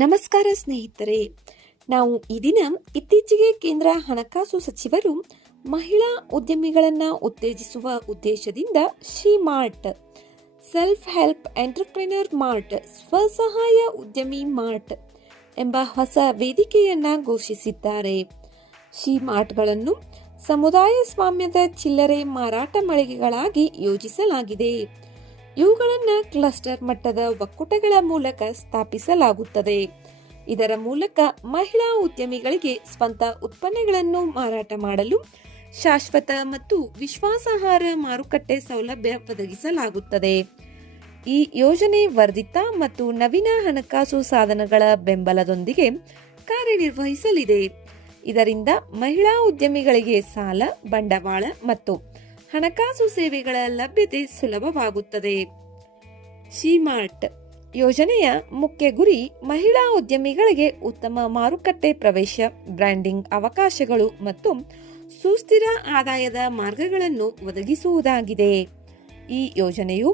ನಮಸ್ಕಾರ ಸ್ನೇಹಿತರೆ, ನಾವು ಈ ದಿನ ಇತ್ತೀಚೆಗೆ ಕೇಂದ್ರ ಹಣಕಾಸು ಸಚಿವರು ಮಹಿಳಾ ಉದ್ಯಮಿಗಳನ್ನು ಉತ್ತೇಜಿಸುವ ಉದ್ದೇಶದಿಂದ she mart, self help entrepreneur mart, ಸ್ವಸಹಾಯ ಉದ್ಯಮಿ ಮಾರ್ಟ್ ಎಂಬ ಹೊಸ ವೇದಿಕೆಯನ್ನ ಘೋಷಿಸಿದ್ದಾರೆ. ಶಿ ಮಾರ್ಟ್ಗಳನ್ನು ಸಮುದಾಯ ಸ್ವಾಮ್ಯದ ಚಿಲ್ಲರೆ ಮಾರಾಟ ಮಳಿಗೆಗಳಾಗಿ ಯೋಜಿಸಲಾಗಿದೆ. ಇವುಗಳನ್ನು ಕ್ಲಸ್ಟರ್ ಮಟ್ಟದ ಒಕ್ಕೂಟಗಳ ಮೂಲಕ ಸ್ಥಾಪಿಸಲಾಗುತ್ತದೆ. ಇದರ ಮೂಲಕ ಮಹಿಳಾ ಉದ್ಯಮಿಗಳಿಗೆ ಸ್ವಂತ ಉತ್ಪನ್ನಗಳನ್ನು ಮಾರಾಟ ಮಾಡಲು ಶಾಶ್ವತ ಮತ್ತು ವಿಶ್ವಾಸಾರ್ಹ ಮಾರುಕಟ್ಟೆ ಸೌಲಭ್ಯ ಒದಗಿಸಲಾಗುತ್ತದೆ. ಈ ಯೋಜನೆ ವರ್ಧಿತ ಮತ್ತು ನವೀನ ಹಣಕಾಸು ಸಾಧನಗಳ ಬೆಂಬಲದೊಂದಿಗೆ ಕಾರ್ಯನಿರ್ವಹಿಸಲಿದೆ. ಇದರಿಂದ ಮಹಿಳಾ ಉದ್ಯಮಿಗಳಿಗೆ ಸಾಲ, ಬಂಡವಾಳ ಮತ್ತು ಹಣಕಾಸು ಸೇವೆಗಳ ಲಭ್ಯತೆ ಸುಲಭವಾಗುತ್ತದೆ. ಶಿ ಮಾರ್ಟ್ ಯೋಜನೆಯ ಮುಖ್ಯ ಗುರಿ ಮಹಿಳಾ ಉದ್ಯಮಿಗಳಿಗೆ ಉತ್ತಮ ಮಾರುಕಟ್ಟೆ ಪ್ರವೇಶ, ಬ್ರ್ಯಾಂಡಿಂಗ್ ಅವಕಾಶಗಳು ಮತ್ತು ಸುಸ್ಥಿರ ಆದಾಯದ ಮಾರ್ಗಗಳನ್ನು ಒದಗಿಸುವುದಾಗಿದೆ. ಈ ಯೋಜನೆಯು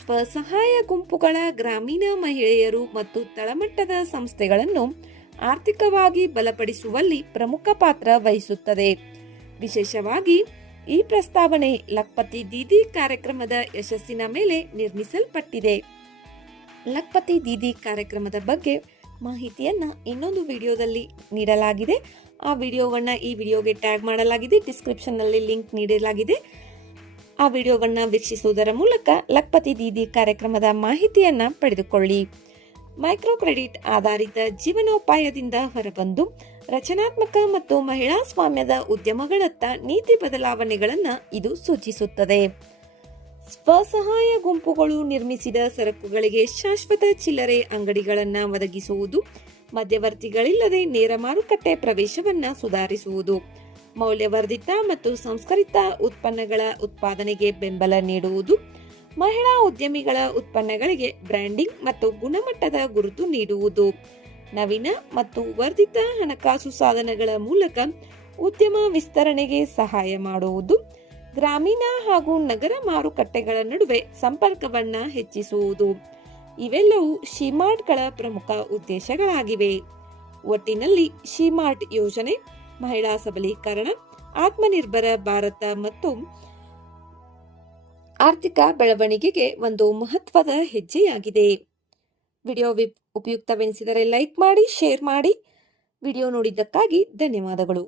ಸ್ವಸಹಾಯ ಗುಂಪುಗಳ ಗ್ರಾಮೀಣ ಮಹಿಳೆಯರು ಮತ್ತು ತಳಮಟ್ಟದ ಸಂಸ್ಥೆಗಳನ್ನು ಆರ್ಥಿಕವಾಗಿ ಬಲಪಡಿಸುವಲ್ಲಿ ಪ್ರಮುಖ ಪಾತ್ರ ವಹಿಸುತ್ತದೆ. ವಿಶೇಷವಾಗಿ ಈ ಪ್ರಸ್ತಾವನೆ ಲಖ್ಪತಿ ದೀದಿ ಕಾರ್ಯಕ್ರಮದ ಯಶಸ್ಸಿನ ಮೇಲೆ ನಿರ್ಮಿಸಲ್ಪಟ್ಟಿದೆ. ಲಖ್ಪತಿ ದೀದಿ ಕಾರ್ಯಕ್ರಮದ ಬಗ್ಗೆ ಮಾಹಿತಿಯನ್ನ ಇನ್ನೊಂದು ವಿಡಿಯೋದಲ್ಲಿ ನೀಡಲಾಗಿದೆ. ಆ ವಿಡಿಯೋವನ್ನ ಈ ವಿಡಿಯೋಗೆ ಟ್ಯಾಗ್ ಮಾಡಲಾಗಿದೆ. ಡಿಸ್ಕ್ರಿಪ್ಷನ್ ನಲ್ಲಿ ಲಿಂಕ್ ನೀಡಲಾಗಿದೆ. ಆ ವಿಡಿಯೋವನ್ನ ವೀಕ್ಷಿಸುವುದರ ಮೂಲಕ ಲಖ್ಪತಿ ದೀದಿ ಕಾರ್ಯಕ್ರಮದ ಮಾಹಿತಿಯನ್ನ ಪಡೆದುಕೊಳ್ಳಿ. ಮೈಕ್ರೋ ಕ್ರೆಡಿಟ್ ಆಧಾರಿತ ಜೀವನೋಪಾಯದಿಂದ ಹೊರಬಂದು ರಚನಾತ್ಮಕ ಮತ್ತು ಮಹಿಳಾ ಸ್ವಾಮ್ಯದ ಉದ್ಯಮಗಳತ್ತ ನೀತಿ ಬದಲಾವಣೆಗಳನ್ನು ಇದು ಸೂಚಿಸುತ್ತದೆ. ಸ್ವಸಹಾಯ ಗುಂಪುಗಳು ನಿರ್ಮಿಸಿದ ಸರಕುಗಳಿಗೆ ಶಾಶ್ವತ ಚಿಲ್ಲರೆ ಅಂಗಡಿಗಳನ್ನು ಒದಗಿಸುವುದು, ಮಧ್ಯವರ್ತಿಗಳಿಲ್ಲದೆ ನೇರ ಮಾರುಕಟ್ಟೆ ಪ್ರವೇಶವನ್ನು ಸುಧಾರಿಸುವುದು, ಮೌಲ್ಯವರ್ಧಿತ ಮತ್ತು ಸಂಸ್ಕರಿತ ಉತ್ಪನ್ನಗಳ ಉತ್ಪಾದನೆಗೆ ಬೆಂಬಲ ನೀಡುವುದು, ಮಹಿಳಾ ಉದ್ಯಮಿಗಳ ಉತ್ಪನ್ನಗಳಿಗೆ ಬ್ರ್ಯಾಂಡಿಂಗ್ ಮತ್ತು ಗುಣಮಟ್ಟದ ಗುರುತು ನೀಡುವುದು, ನವೀನ ಮತ್ತು ವರ್ಧಿತ ಹಣಕಾಸು ಸಾಧನಗಳ ಮೂಲಕ ಉದ್ಯಮ ವಿಸ್ತರಣೆಗೆ ಸಹಾಯ ಮಾಡುವುದು, ಗ್ರಾಮೀಣ ಹಾಗೂ ನಗರ ಮಾರುಕಟ್ಟೆಗಳ ನಡುವೆ ಸಂಪರ್ಕವನ್ನ ಹೆಚ್ಚಿಸುವುದು ಇವೆಲ್ಲವೂ ಶಿ ಮಾರ್ಟ್ಗಳ ಪ್ರಮುಖ ಉದ್ದೇಶಗಳಾಗಿವೆ. ಒಟ್ಟಿನಲ್ಲಿ ಶಿ ಮಾರ್ಟ್ ಯೋಜನೆ ಮಹಿಳಾ ಸಬಲೀಕರಣ, ಆತ್ಮನಿರ್ಭರ ಭಾರತ ಮತ್ತು ಆರ್ಥಿಕ ಬೆಳವಣಿಗೆಗೆ ಒಂದು ಮಹತ್ವದ ಹೆಜ್ಜೆಯಾಗಿದೆ. ವಿಡಿಯೋ ಉಪಯುಕ್ತವೆನಿಸಿದರೆ ಲೈಕ್ ಮಾಡಿ, ಶೇರ್ ಮಾಡಿ. ವಿಡಿಯೋ ನೋಡಿದ್ದಕ್ಕಾಗಿ ಧನ್ಯವಾದಗಳು.